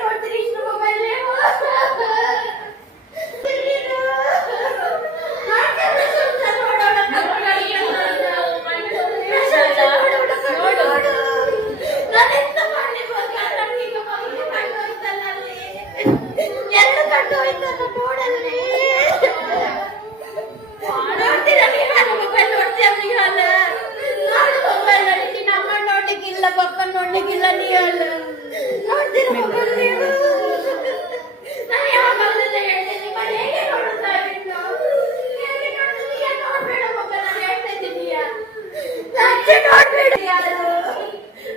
ನೋಡ್ತೀರಿ ಇಷ್ಟು ಮೊಬೈಲ್ ಪಪ್ಪ ನೋಡ್ಲಿಕ್ಕಿಲ್ಲ ನೀ ಅಲ್ಲ ನೋಡ್ತೀರ ಮೊಬೈಲ್ ನೀವು ನಾನು ಯಾವಾಗಲೆಲ್ಲ ಹೇಳ್ತೀನಿ ಹೇಗೆ ನೋಡುತ್ತಾ ಇನ್ನು ಹೇಗೆ ನೋಡ್ತೀಯ ನೋಡ್ಬೇಡ ಮೊಬೈಲ್ ನಾನು ಹೇಳ್ತಾ ಇದ್ದೀನಿಯ ಲಕ್ಷ ನೋಡ್ಬೇಡ ಯಾರು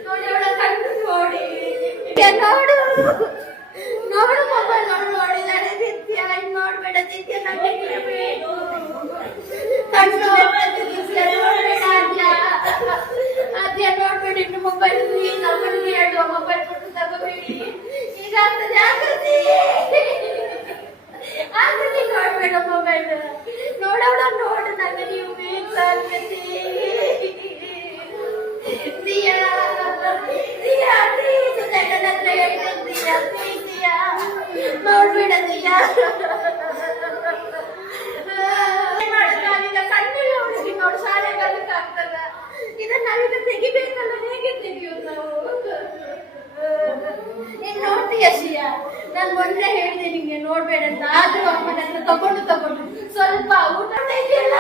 ನೋಡಿ ಅವಳ ಕಣ್ಣು ನೋಡಿ ನೋಡು ನೋಡು ಮೊಬೈಲ್ ನೋಡಿದಾಳೆ ನಿತ್ಯ ಇನ್ನು ನೋಡ್ಬೇಡ ನಿತ್ಯ ನನಗೆ ಇರಬೇಕು ಕಣ್ಣು ನೋಡ್ಬೇಡ ಅದ್ಯ ನೋಡ್ಬೇಡಿ ಇನ್ನು ಮೊಬೈಲ್ ನಮ್ಮಲ್ಲಿ ಹೇಳುವ ಮೊಬೈಲ್ ಕೊಟ್ಟು ತಗೋಬೇಡಿ ಈಗ ಆಗ್ತದೆ ಆಕೃತಿ ನೋಡ್ಬೇಡ ಮೊಬೈಲ್ ನೋಡೋಣ ನೋಡು ನನಗೆ ನೀವು ಬೇಕು ಆಕೃತಿ ದಿಯಾ ದಿಯಾ ಪ್ಲೀಸ್ ನನ್ನ ಹತ್ರ ಹೇಳ್ತಿದ್ದೀಯಾ ಪ್ಲೀಸ್ ದಿಯಾ ನೋಡ್ಬೇಡ ದಿಯಾ ನಾವೀಗ ಕಣ್ಣಿಗೆ ಹುಡುಗಿ ನೋಡು ಶಾಲೆಗೆ ಆಗ್ತದ ಇದನ್ನ ನಾವೀಗ ತೆಗಿಬೇಕಲ್ಲ ಹೇಗೆ ತೆಗಿಯೋದು ನಾವು ನೀನ್ ನೋಡ್ತೀಯ ಶ್ರೀಯ ನಾನು ಮೊನ್ನೆ ಹೇಳಿದೆ ನಿಂಗೆ ನೋಡ್ಬೇಡ ಅಂತ ಆದ್ರೂ ಅಮ್ಮನ ಹತ್ರ ತಗೊಂಡು ಸ್ವಲ್ಪ ಊಟ ಇದೆಯಲ್ಲ